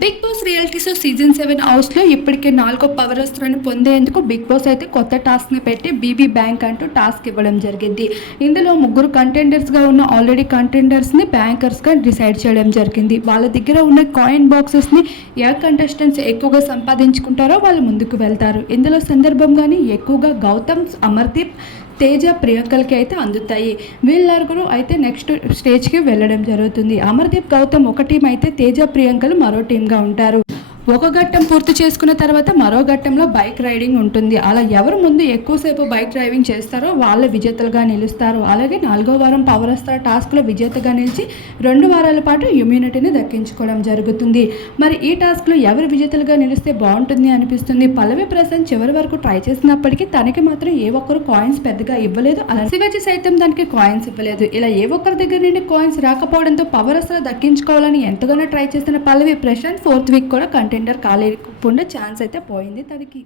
Big boss reality show season 7 హౌస్లో ఇప్పటికే 4వ పవర్ వస్త్రాన్ని పొందేందుకు బిగ్ బాస్ అయితే కొత్త టాస్క్ని పెట్టి బీబీ బ్యాంక్ అంటూ టాస్క్ ఇవ్వడం జరిగింది. ఇందులో ముగ్గురు కంటెండర్స్గా ఉన్న ఆల్రెడీ కంటెండర్స్ని బ్యాంకర్స్గా డిసైడ్ చేయడం జరిగింది. వాళ్ళ దగ్గర ఉన్న కాయిన్ బాక్సెస్ని ఏ కంటెస్టెంట్స్ ఎక్కువగా సంపాదించుకుంటారో వాళ్ళు ముందుకు వెళ్తారు. ఇందులో సందర్భంగానే ఎక్కువగా గౌతమ్, అమర్దీప్, తేజ, ప్రియాంకలకి అయితే అందుతాయి. వీళ్ళరుగురు అయితే నెక్స్ట్ స్టేజ్కి వెళ్ళడం జరుగుతుంది. అమర్దీప్, గౌతమ్ ఒక టీం అయితే తేజ, ప్రియాంకలు మరో టీంగా ఉంటారు. ఒక ఘట్టం పూర్తి చేసుకున్న తర్వాత మరో ఘట్టంలో బైక్ రైడింగ్ ఉంటుంది. అలా ఎవరు ముందు ఎక్కువసేపు బైక్ డ్రైవింగ్ చేస్తారో వాళ్ళే విజేతలుగా నిలుస్తారు. అలాగే 4వ వారం పవర్ స్టార్ టాస్క్లో విజేతగా నిలిచి 2 వారాల పాటు ఇమ్యూనిటీని దక్కించుకోవడం జరుగుతుంది. మరి ఈ టాస్క్లో ఎవరు విజేతలుగా నిలిస్తే బాగుంటుంది అనిపిస్తుంది. పల్లవి ప్రశాంత్ చివరి వరకు ట్రై చేసినప్పటికీ తనకి మాత్రం ఏ ఒక్కరు కాయిన్స్ పెద్దగా ఇవ్వలేదు. అలా శివాజీ సైతం దానికి కాయిన్స్ ఇవ్వలేదు. ఇలా ఏ ఒక్కరి దగ్గర నుండి కాయిన్స్ రాకపోవడంతో పవర్ స్టార్ దక్కించుకోవాలని ఎంతగానో ట్రై చేసిన పల్లవి ప్రశాంత్ 4th వీక్ కూడా కంటెండర్ కాలేకుండా ఛాన్స్ అయితే పోయింది తనకి.